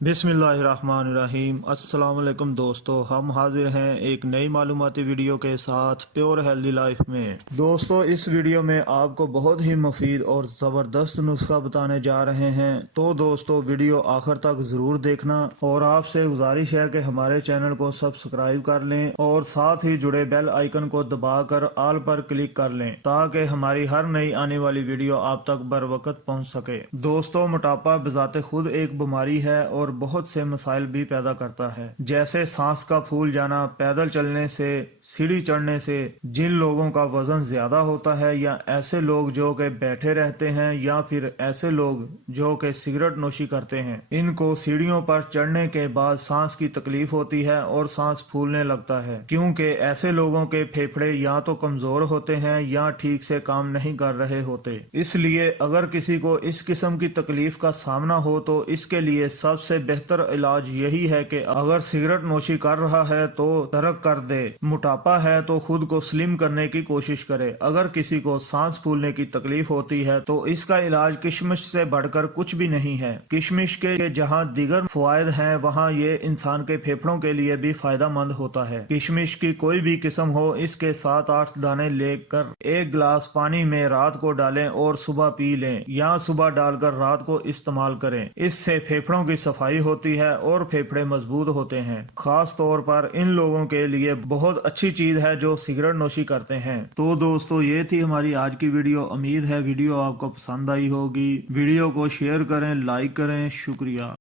बिस्मिल्लाहिर्रहमानिर्रहीम। अस्सलाम वालेकुम दोस्तों, हम हाजिर हैं एक नई मालूमाती वीडियो के साथ प्योर हेल्दी लाइफ में। दोस्तों, इस वीडियो में आपको बहुत ही मुफीद और ज़बरदस्त नुस्खा बताने जा रहे हैं, तो दोस्तों वीडियो आखिर तक ज़रूर देखना और आपसे गुजारिश है कि हमारे चैनल को सब्सक्राइब कर लें और साथ ही जुड़े बेल आइकन को दबाकर ऑल पर क्लिक कर लें ताकि हमारी हर नई आने वाली वीडियो आप तक बर वक्त पहुँच सके। दोस्तों, मोटापा बजाते खुद एक बीमारी है और बहुत से मसाइल भी पैदा करता है, जैसे सांस का फूल जाना, पैदल चलने से, सीढ़ी चढ़ने से। जिन लोगों का वजन ज्यादा होता है या ऐसे लोग जो कि बैठे रहते हैं या फिर ऐसे लोग जो कि सिगरेट नोशी करते हैं, इनको सीढ़ियों पर चढ़ने के बाद सांस की तकलीफ होती है और सांस फूलने लगता है, क्योंकि ऐसे लोगों के फेफड़े या तो कमजोर होते हैं या ठीक से काम नहीं कर रहे होते। इसलिए अगर किसी को इस किस्म की तकलीफ का सामना हो तो इसके लिए सबसे बेहतर इलाज यही है कि अगर सिगरेट नोशी कर रहा है तो तर्क कर दे, मोटापा है तो खुद को स्लिम करने की कोशिश करे। अगर किसी को सांस फूलने की तकलीफ होती है तो इसका इलाज किशमिश से बढ़कर कुछ भी नहीं है। किशमिश के जहाँ दिगर फवायद हैं, वहाँ ये इंसान के फेफड़ों के लिए भी फायदा मंद होता है। किशमिश की कोई भी किस्म हो, इसके 7-8 दाने लेकर एक गिलास पानी में रात को डालें और सुबह पी लें या सुबह डालकर रात को इस्तेमाल करें। इससे फेफड़ों की सफाई होती है और फेफड़े मजबूत होते हैं। खास तौर पर इन लोगों के लिए बहुत अच्छी चीज है जो सिगरेट नोशी करते हैं। तो दोस्तों, ये थी हमारी आज की वीडियो। उम्मीद है वीडियो आपको पसंद आई होगी। वीडियो को शेयर करें, लाइक करें। शुक्रिया।